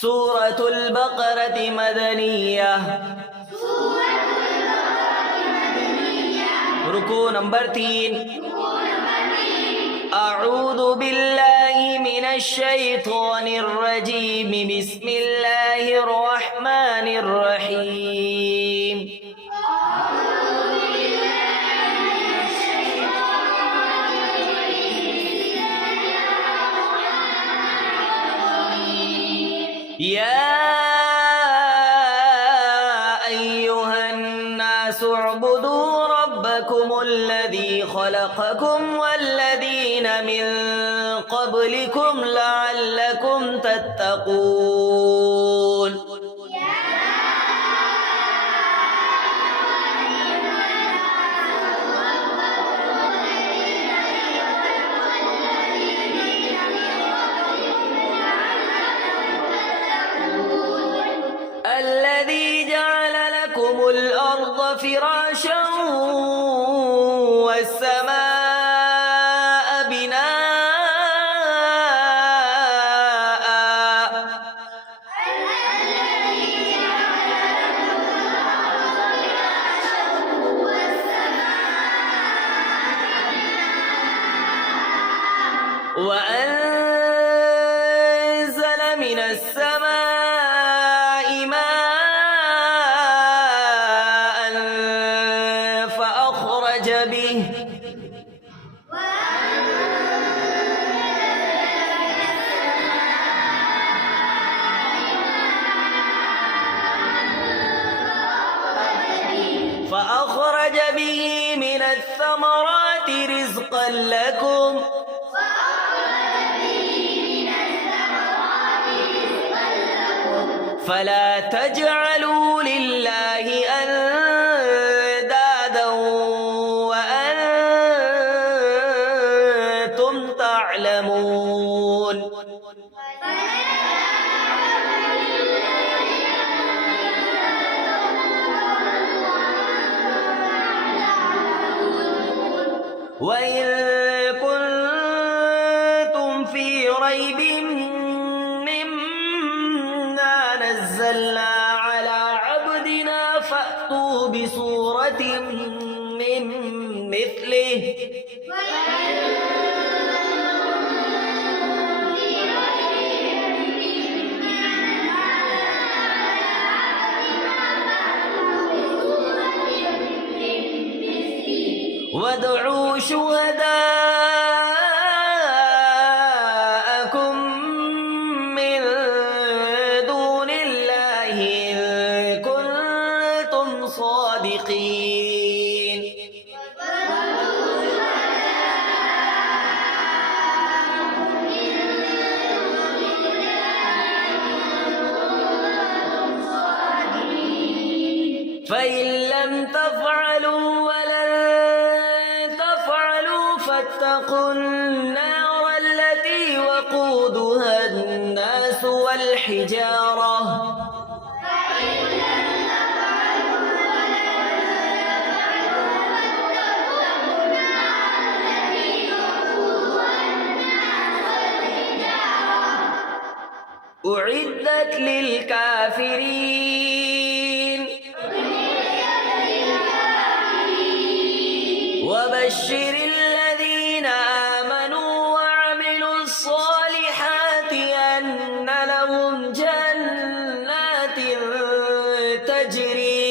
سورة البقرة مدنية. ركوع نمبر 3. أعوذ بالله من الشيطان الرجيم. بسم الله الرحمن الرحيم. يا أيها الناس اعبدوا ربكم الذي خلقكم والذين من قبلكم لعلكم تتقون. الذي جعل لكم الأرض فراشا والسماء بناء. وأنزل من السماء ماء فأخرج به من الثمرات رزقا لكم فلا تجعلوا لله أندادا وأنتم تعلمون. وإن كنتم في ريب مما نزلنا على عبدنا فأتوا بسورة من مثله وادعوا شهداءكم من دون الله إن كنتم صادقين. فإن لم تفعلوا ولن تفعلوا فاتقوا النار التي وقودها الناس والحجارة أعدت للكافرين. وبشر الذين آمنوا وعملوا الصالحات أن لهم جنات تجري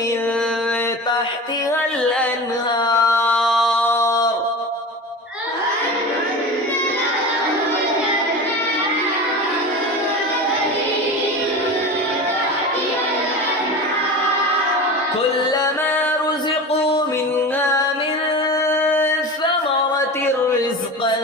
من تحتها الأنهار. كلما رزقوا منها من ثمرة رزقا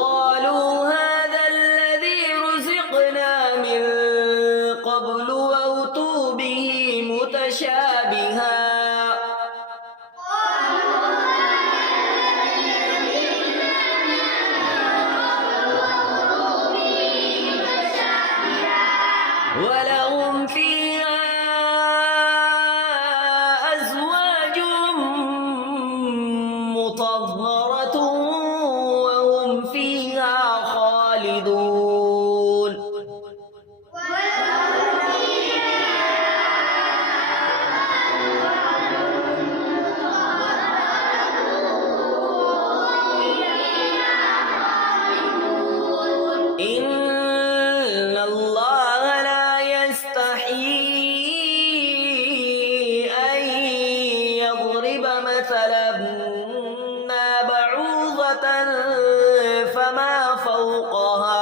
قالوا هذا الذي رزقنا वलहुम फीहा अज़वाजुम मुतह्हरतुन वहुम फीहा खालिदून। इन्नल्लाह ला यस्तही अन यضرब मसलन मा बऊज़तन फमा फौक़हा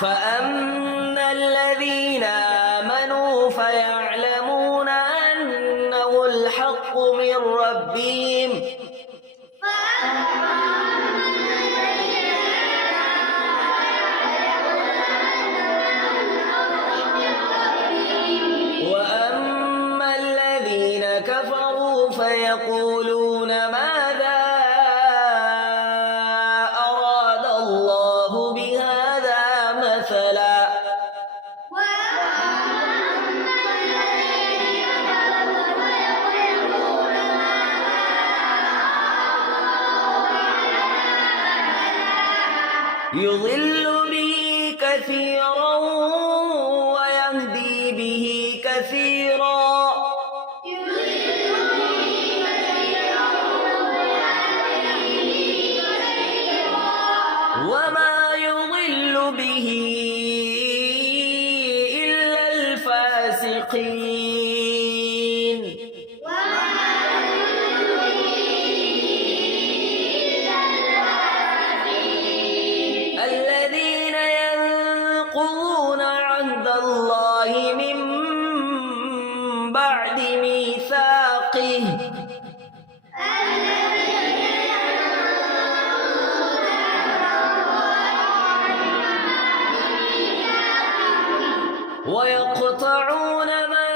فأما الذين آمنوا فيعلمون أنه الحق من ربهم وأما الذين كفروا فيقولون ماذا أراد الله بهذا مثلا يضل به كثيرا ويهدي به كثيرا وما يضل به إلا الفاسقين الذين ينقضون عهد الله من بعد ميثاقه ويقطعون ما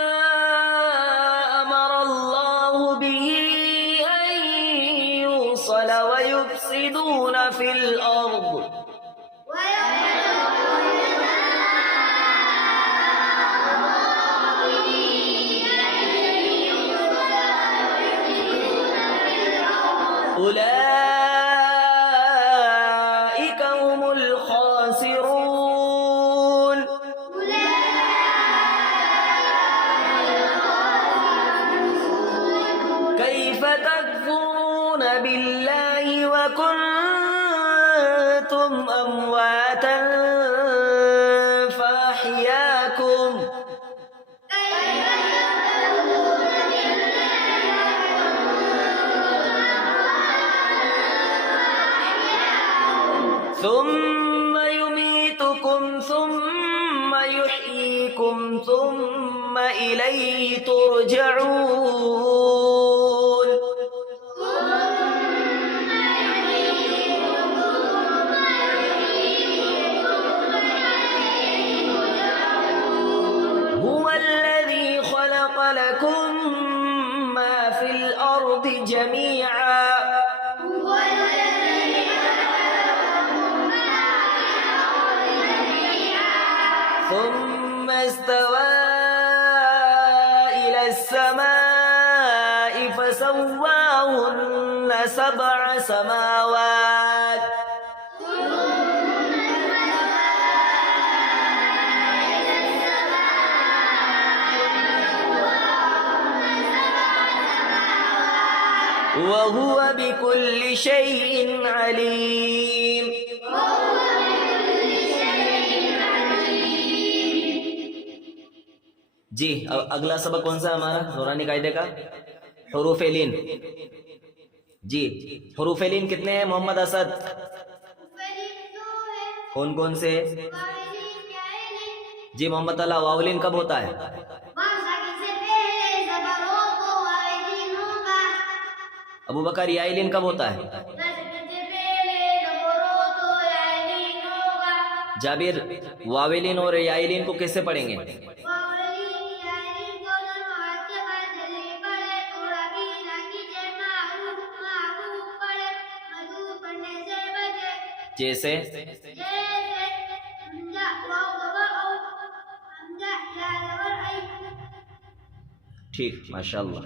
أمر الله به أن يوصل ويفسدون في الأرض أولئك هم الخاسرون كيف تكفرون بالله وكنتم أمواتا فأحياكم ثم يميتكم ثم يحييكم ثم إليه ترجعون هو الذي خلق لكم ما في الأرض جميعا ثم استوى إلى السماء فسواهن سبع سماوات وهو بكل شيء عليم जी अगला सबक कौन सा है हमारा नूरानी कायदे का हुरूफ लीन जी हुरूफ लीन कितने हैं मोहम्मद असद कौन कौन से जी मोहम्मद अला वावलीन कब होता है अबू बकर याइलिन कब होता है जाबिर वावेलिन और याइलिन को कैसे पढ़ेंगे जैसे हमजा वाव जबर औ हमजा या जबर ऐ ठीक, माशाअल्लाह।